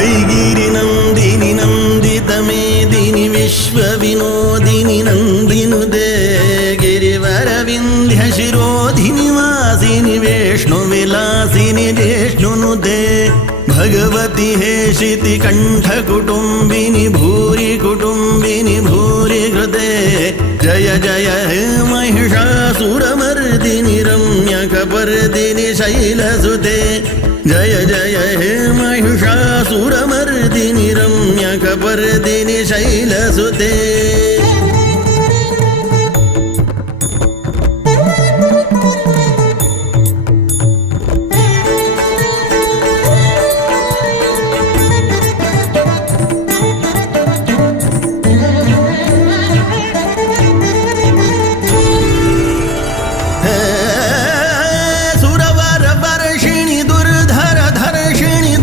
ऐगिरिनन्दिनि नन्दितमेदिनि विश्वविनोदिनि नन्दिनुदे गिरिवरविन्ध्यशिरोधिनि वासिनि वेष्णुविलासिनि जिष्णुनुदे भगवति हेशिति कण्ठकुटुम्बिनि भूरि कुटुम्बिनि भूरि कृते जय जय हे महिषासुरमर्दिनि रम्यकपर्दिनि शैलसुते जय जय हे महिषासुरमर्दिनि रम्यकपर्दिनि शैलसुते।